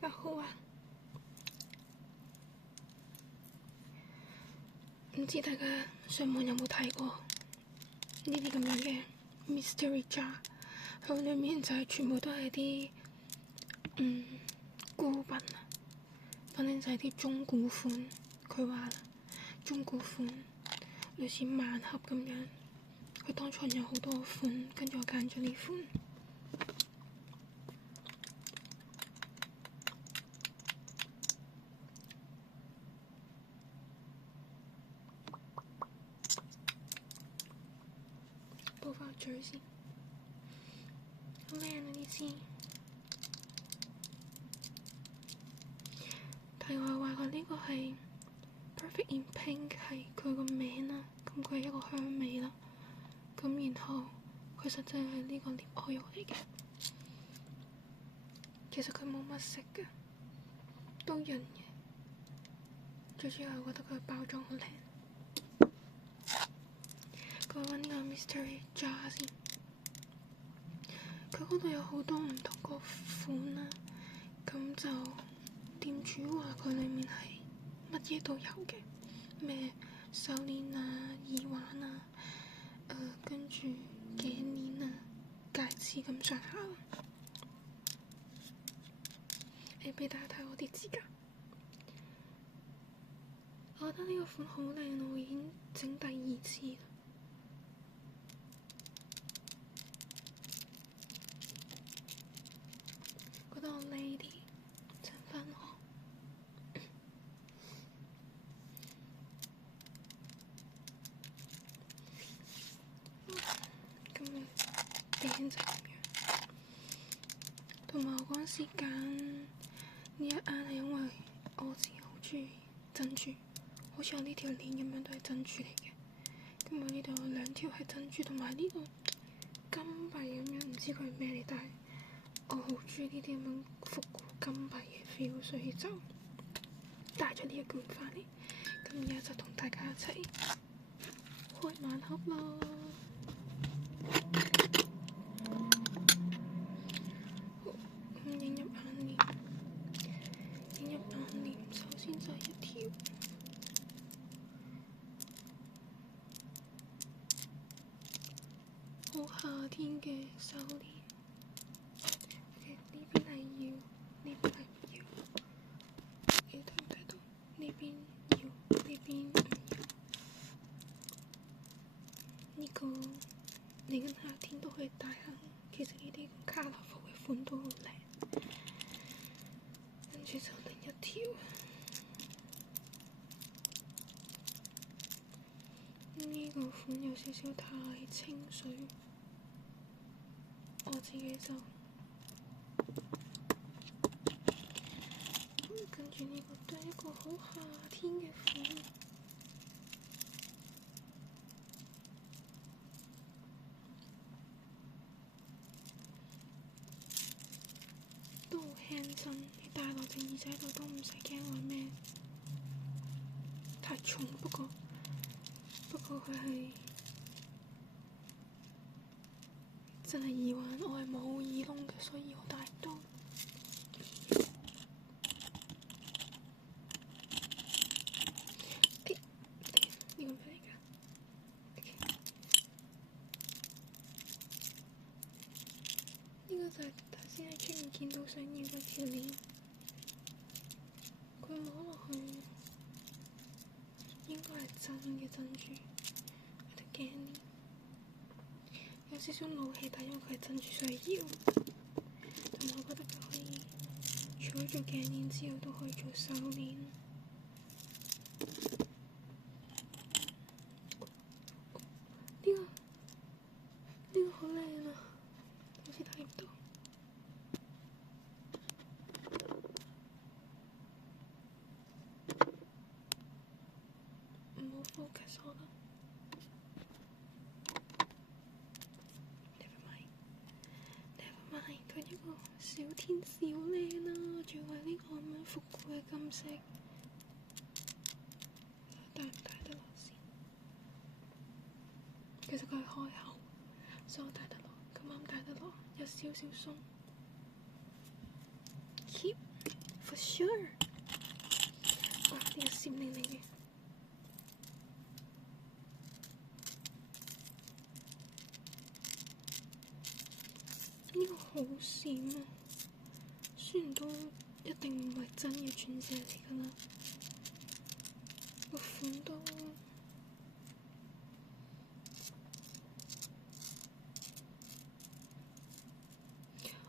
家好啊！唔知大家上網有冇睇過呢啲咁樣嘅 mystery jar？佢裏面就係全部都係啲古品啊，反正就係啲中古款。佢話啦，中古款類似盲盒咁樣，佢當場有好多款，跟住我揀咗呢款。補翻個嘴先，好靚啊呢支！題外話，佢呢個係 Perfect in Pink 係佢個名啦，咁佢係一個香味啦，咁然後佢實際係呢個 lip oil 嚟嘅，其實佢冇乜色嘅，都潤嘅，最主要係我覺得佢包裝好靚。我揾呢個 mystery jar 先，佢嗰度有好多唔同個款啦，咁就店主話佢裡面係乜嘢都有嘅，咩手鏈啊、耳環啊，跟住頸鏈啊、戒指咁上下。畀大家睇我啲指甲，我覺得呢個款好靚，我已經整第2次啦。覺得我 lady 襯返我，咁樣頂就咁樣。同埋我嗰陣時揀呢一眼係因為我自己好鍾意珍珠，好似我呢條鏈咁樣都係珍珠嚟嘅。咁我呢度有2條係珍珠，同埋呢個金幣咁樣，唔知佢係咩嚟，但係我好鍾意呢啲咁樣復古金幣嘅 feel，所以就帶咗呢一罐返嚟。咁而家就同大家一齊開盲盒啦！好，咁映入眼簾，映入眼簾，首先就係一條好夏天嘅手鏈。呢邊係要，呢邊係唔要。你睇唔睇到？呢邊要，呢邊唔要。呢個嚟緊夏天都可以戴下。其實呢啲卡拉服嘅款都好靚。跟住就另一條。呢個款有少少太清水，我自己就跟住呢個都係一個好夏天嘅款，都好輕身，你戴落隻耳仔度都唔使驚話咩太重。不過佢係真係耳環，我係冇耳窿嘅，所以我戴唔到。呢個咩嚟㗎？呢個就係頭先喺出面見到想要嘅條鏈，佢摸落去應該係真嘅珍珠，有條頸鏈，有少少老氣，但因為佢係珍珠所以要。同埋我覺得佢可以除咗做頸鏈之後，都可以做手鏈。呢個好靚啊，好似睇唔到。唔好 focus 我啦。Never mind，佢呢個小天使好靚啊，仲係呢個咁樣復古嘅金色，戴唔戴得落先？其實佢係開口，所以我戴得落，咁啱戴得落，有少少鬆。Keep。Sure。哇！呢個閃靈靈嘅，呢個好閃啊！雖然都一定唔係真嘅鑽石嚟㗎啦，個款都〜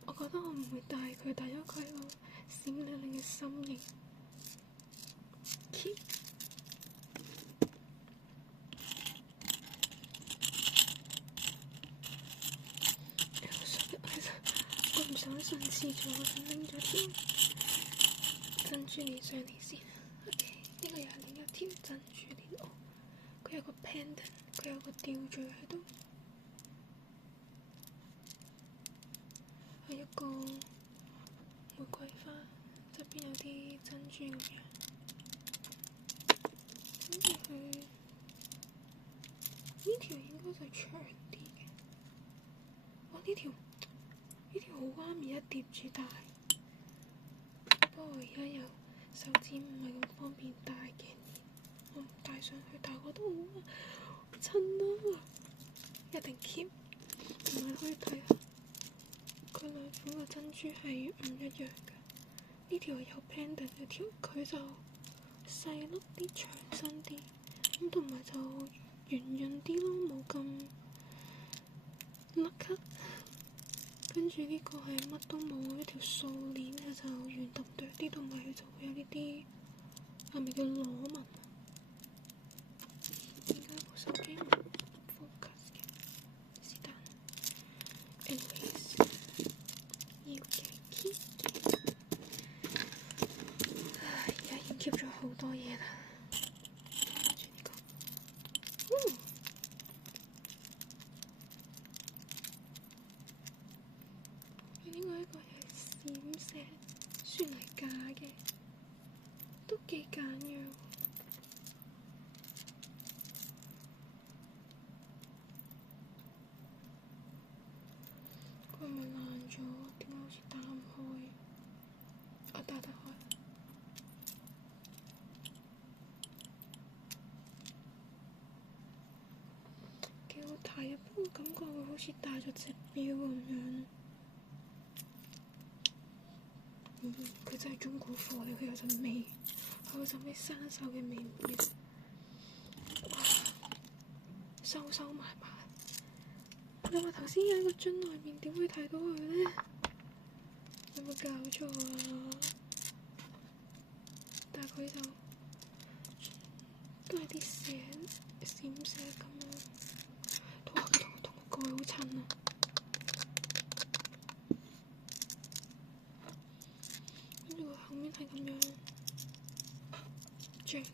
我覺得我唔會戴佢，戴咗佢個閃靈靈嘅心形。Keep。我唔想順次咗，我想拎咗條珍珠鏈上嚟先。OK，呢個又係另一條珍珠鏈哦。佢有個 pendant，佢有個吊墜喺度，係一個玫瑰花，側邊有啲珍珠咁樣。跟住佢呢條應該就長啲嘅。哇！呢條好啱而家疊住戴，不過我而家有手指唔係咁方便戴嘅，我唔戴上去，但係我覺得好襯啊！一定 keep。同埋可以睇下佢兩款嘅珍珠係唔一樣嘅。呢條係有 pendant 嘅條，佢就細粒啲、長身啲，咁同埋就圓潤啲咯，冇咁甩咳。跟住呢個係乜都冇，一條素鏈，佢就圓揼揼啲，同埋佢就會有呢啲係咪叫螺紋？點解部手機唔 focus 嘅？是但。anyways，要嘅 keep。而家已經 keep 咗好多嘢啦。跟住呢個，呢個係閃石，算係假嘅，都幾簡約。佢係咪爛咗？點解好似打唔開？我打得開。幾好睇啊！不過感覺會好似戴咗隻錶咁樣。佢真係中古貨嚟，佢有陣味，佢有陣咩生鏽嘅味唔知。哇！收收埋埋。你話頭先喺個樽內面點會睇到佢呢？有冇搞錯啊？但係佢就都係啲閃石咁樣。哇！佢同個蓋好襯啊！跟住佢後面係咁樣橡筋。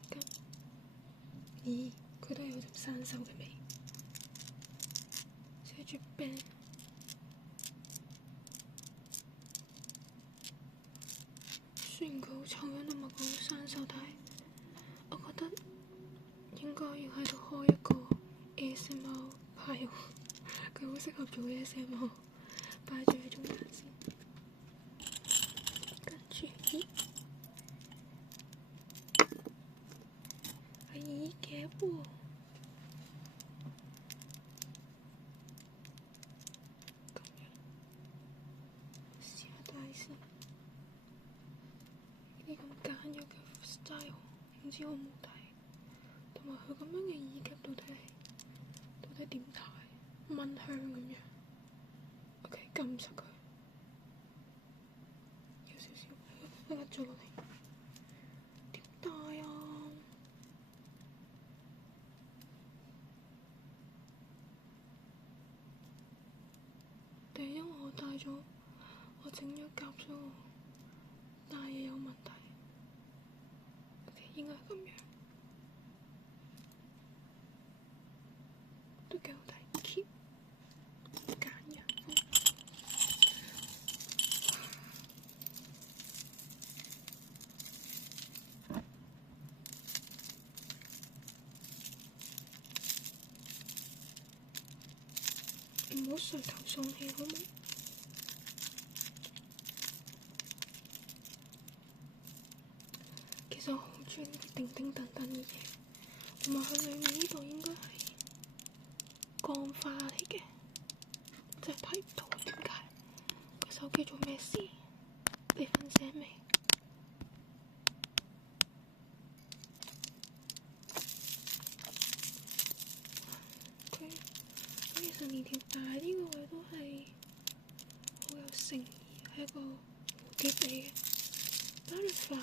咦？佢都有陣生鏽嘅味。寫住病。雖然佢好醜樣同埋佢好生鏽，但係我覺得應該要喺度開一個 ASMR 牌喎，佢好適合做 ASMR，擺住喺中間先。跟住，咦？係耳夾喎。咁樣，試下戴先。呢咁簡約嘅 style，唔知我冇睇，同埋佢咁樣嘅耳夾到底點戴？蚊香咁樣。OK，撳實佢，有少少甩咗落嚟。點戴啊？定係因為我戴咗，我整咗夾咗我戴嘢有問題。OK，應該係咁樣，都幾好睇。Keep 簡約風。唔好垂頭喪氣，好冇？實好中意呢啲叮叮噹噹嘅嘢，同埋佢裏面呢度應該係鋼化嚟嘅，真係睇唔到點解個手機做咩事？你瞓醒未？佢其實連條帶呢個位都係好有誠意，係一個蝴蝶嚟嘅 butterfly，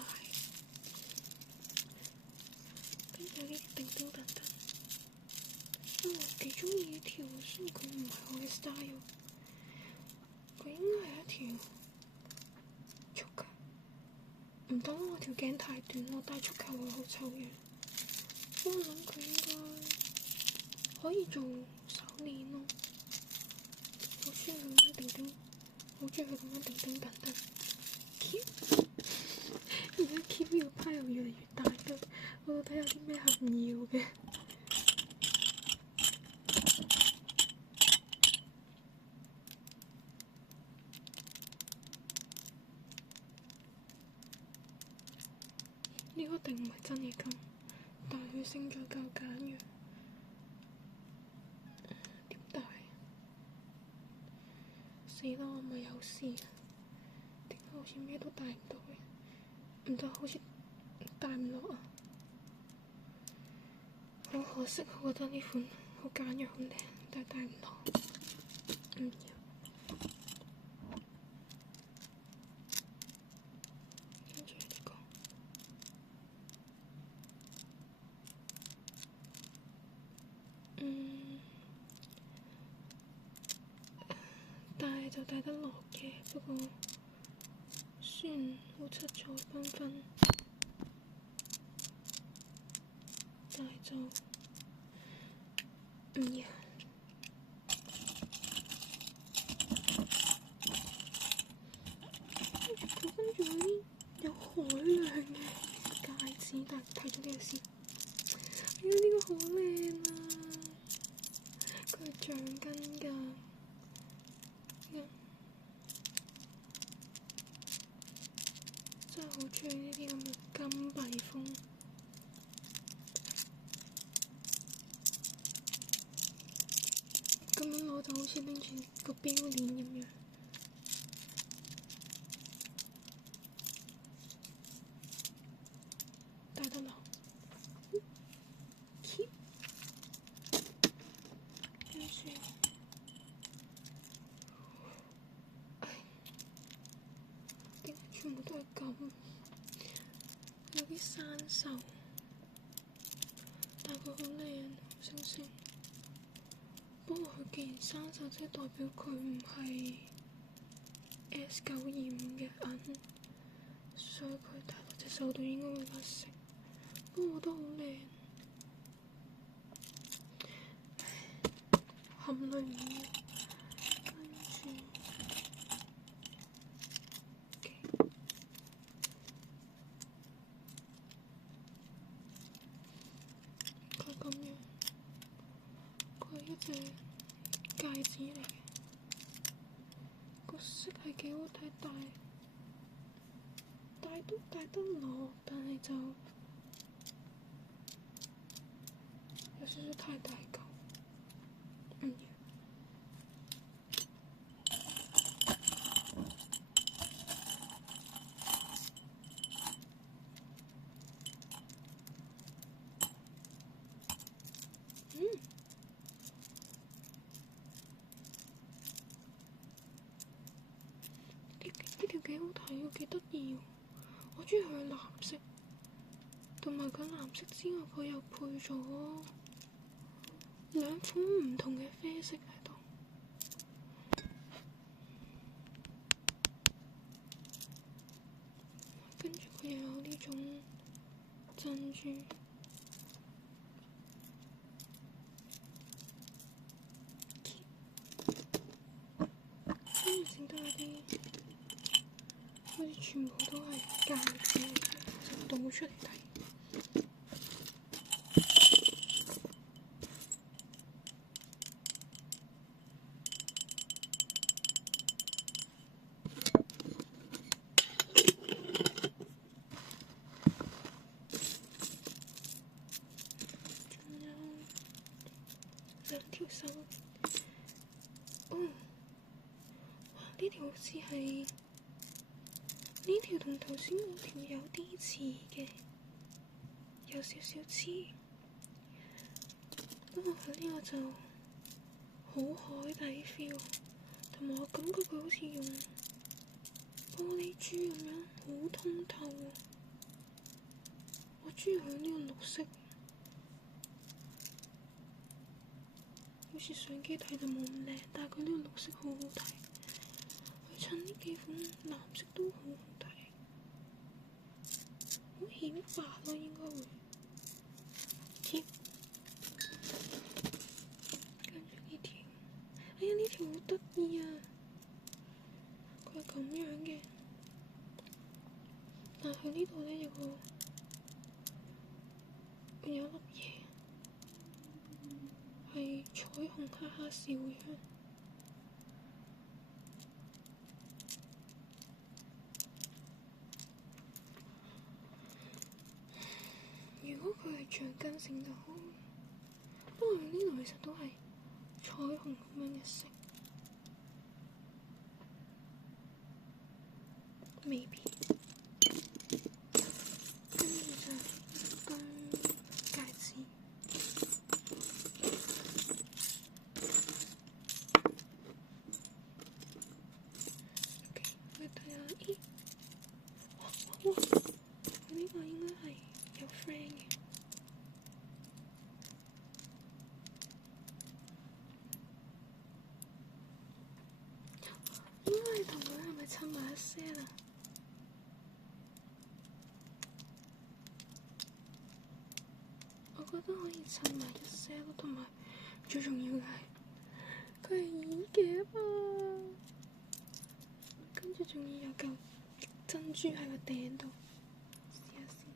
跟住有啲叮叮噹噹。我幾中意呢條，雖然佢唔係我嘅 style， 佢應該係一條束球。唔得，我條頸太短，我戴束球會好醜樣。我諗佢應該可以做手鏈咯。好中意咁樣叮叮，好中意佢咁樣叮叮噹噹。keep， 而家 keep 呢個派又越嚟越大啦，我到底有啲咩係唔要嘅？呢個一定唔係真嘅金，但係佢升咗夠簡約。點戴？死啦！我咪有事，點解好似咩都戴唔到嘅？唔得，好似戴唔落啊！好可惜，我覺得呢款好簡約好靚，但係戴唔落。唔要。跟住呢個。戴就戴得落嘅，不過雖然好七彩繽紛，但係就唔要。跟住嗰啲有海量嘅戒指，但係睇咗呢個先。哎呀，呢個好靚啊！佢係橡筋㗎。真係好中意呢啲咁嘅金幣風，咁樣攞就好似拎住個錶鏈咁樣，戴得落。keep， 跟住，點解全部都係咁？有啲生鏽，但佢好靚，星星。不過佢既然生鏽，即係代表佢唔係 S925嘅銀，所以佢戴落隻手度應該會甩色。不過我覺得好靚，含淚唔要。跟住，佢咁樣，佢係一隻戒指嚟嘅，個色係幾好睇，都戴得落，但係就有少少太大嚿，唔要。呢條幾好睇喎，幾得意喎！我中意佢藍色，同埋佢藍色之外，佢又配咗兩款唔同嘅啡色喺度。跟住佢又有呢種珍珠，跟住整到一啲，好似全部都係戒指嚟嘅，就倒出嚟睇。似係呢條同頭先嗰條有啲似嘅，有少少似。不過佢呢個就好海底 feel，同埋我感覺佢好似用玻璃珠咁樣，好通透啊！我中意佢呢個綠色，好似相機睇就冇咁靚，但係佢呢個綠色好好睇，佢襯呢幾款藍色都好好睇，好顯白咯，應該會貼。跟住呢條，哎呀呢條好得意啊！佢係咁樣嘅，但係佢呢度咧有個有粒嘢係彩虹哈哈笑樣。如果佢係橡筋性就好，不過呢度其實都係彩虹咁樣嘅色，未必。跟住就係戒指。OK，我睇下，咦，哇！佢呢個應該係有 friend 嘅。應該係同佢係咪襯埋一些啦？我覺得可以襯埋一些咯，同埋最重要嘅係佢係耳夾啊，跟住仲要有嚿珍珠喺個頂度，試下先，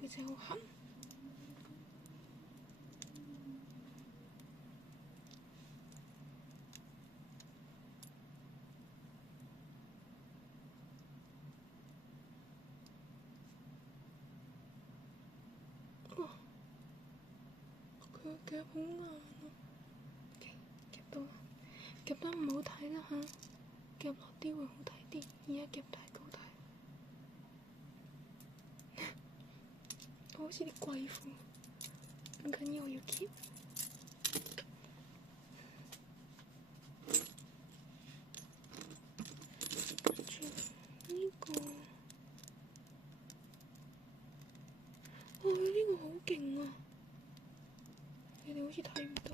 背脊好痕。佢個夾好硬啊！夾到，夾得唔好睇啦嚇，夾落啲會好睇啲，而家夾太高睇，我好似啲貴婦，唔緊要，我要 keep。跟住呢個，哇！呢個好勁啊！你哋好似睇唔到。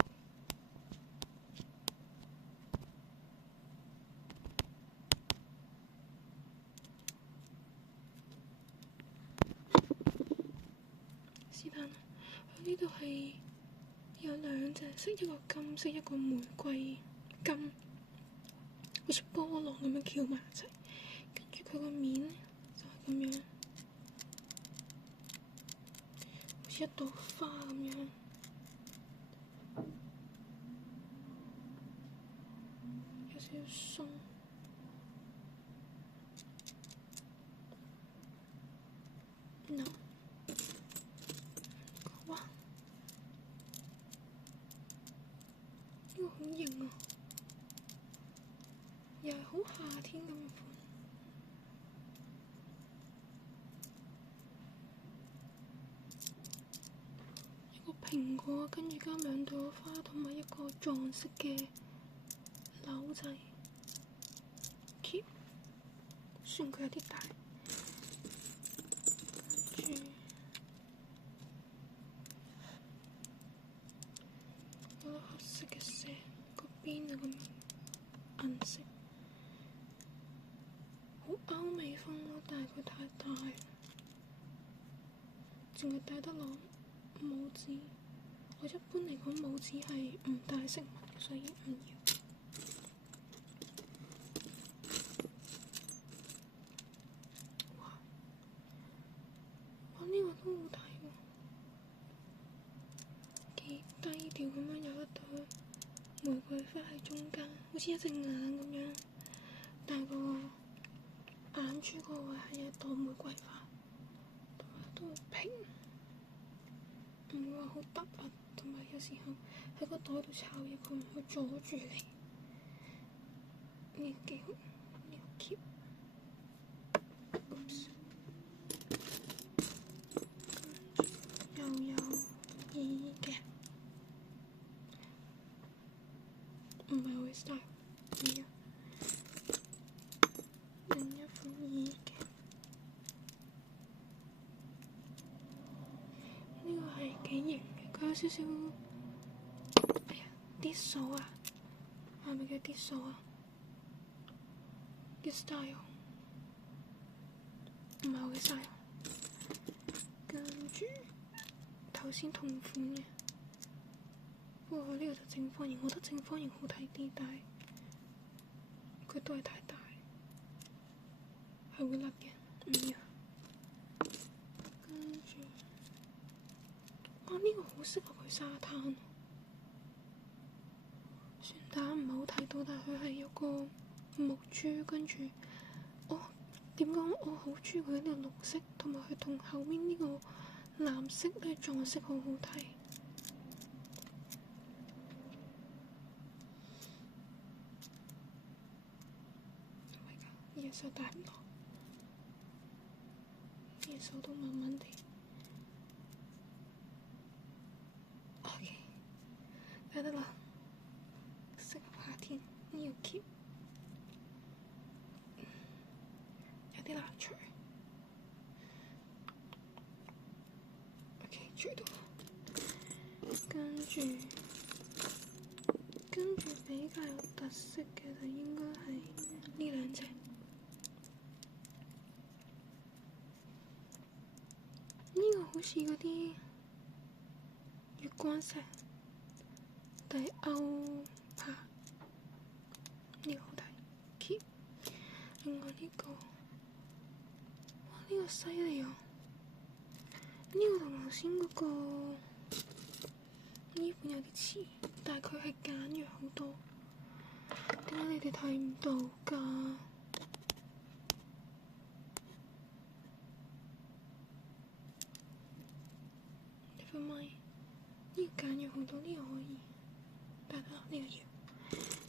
是但啦，佢呢度係有兩隻色，一個金色，一個玫瑰金，好似波浪咁樣翹埋一齊。跟住佢個面咧就係咁樣，好似一朵花咁樣，有少少鬆。No，哇！呢個好型啊，又係好夏天咁嘅款。一個蘋果，跟住加兩朵花，同埋一個撞色嘅鈕仔。keep，雖然佢有啲大。跟住有粒黑色嘅石，個邊啊咁樣銀色，好歐美風咯，但係佢太大，淨係戴得落拇指。我一般嚟講拇指係唔戴飾物，所以唔要。哇！哇！呢個都好睇喎，幾低調咁樣，有一朵玫瑰花喺中間，好似一隻眼咁樣，但係個眼珠個位係一朵玫瑰花，同埋都好平，唔會話好突兀，同埋有時候喺個袋度摷嘢，佢唔會阻住你。呢個幾好，呢個 keep。又有耳嘅，唔係我嘅 style。呢個另一款耳嘅，呢個係幾型嘅，佢有少少，哎呀，啲數啊，係咪叫啲數啊？嘅 style，唔係我嘅 style。跟住頭先同款嘅，不過呢個就正方形，我覺得正方形好睇啲，但係佢都係太大，係會甩嘅，唔要。跟住，哇，呢個好適合去沙灘。船膽唔係好睇到，但係佢係有個木珠，跟住點講？我好中意佢呢個綠色，同埋佢同後面呢個藍色咧撞色好好睇。呢隻手戴唔落，呢隻手都慢慢地。OK， 戴得啦，適合夏天。呢個 keep 有啲難除。OK， 除到。跟住比較有特色嘅就應該係呢兩隻。呢個好似嗰啲月光石，但係歐帕，呢個好睇 keep。另外呢個，哇，呢個犀利啊！呢個同頭先嗰個呢款有啲似，但係佢係簡約好多。點解你哋睇唔到㗎？Never mind，呢個簡約好多，呢個可以，得啦，呢個要。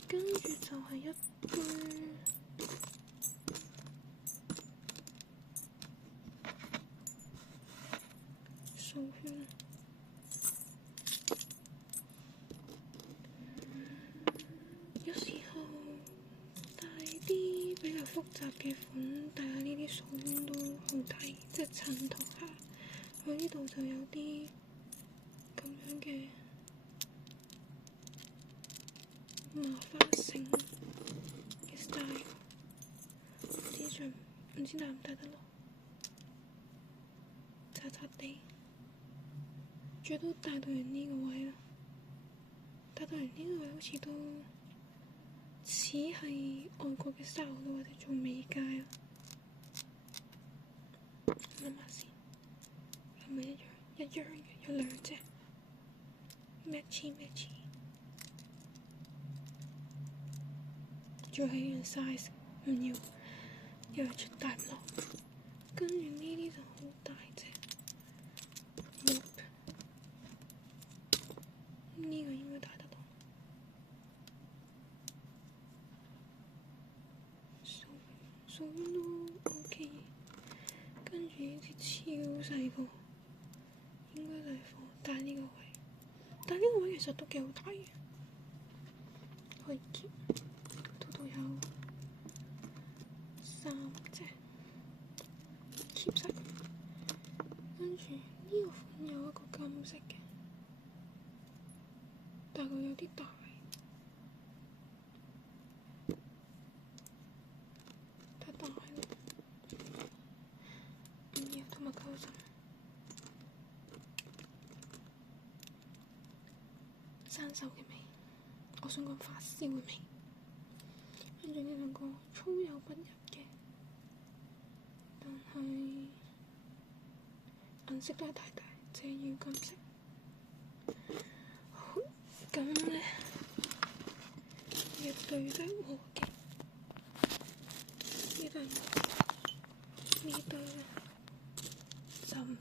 跟住就係一杯數圈。有時候帶啲比較複雜嘅款，帶下呢啲數圈都好睇，即係襯托下。佢呢度就有啲咁樣嘅麻花繩嘅 style，唔知帶唔帶得落，渣渣地。最多帶到完呢個位啦，帶到完呢個位好似都似係外國嘅 style 或者做美界啊。諗下先，係咪一樣？一樣嘅，有兩隻 matchy， 仲係一樣 size， 唔要，因為出大唔落。跟住呢啲就好大隻，呢個應該戴得到。數圈都 OK， 跟住呢啲超細個，應該就係放戴呢個位，但呢個位其實都幾好睇嘅，可以 keep， 度有3隻 keep 晒佢。跟住呢個款有一個金色嘅，但係佢有啲大。生鏽嘅味，我想講發燒嘅味。跟住呢兩個粗有不入嘅，但係顏色都係大大，淨係要金色。好，咁咧呢對都係我嘅，呢對咧就唔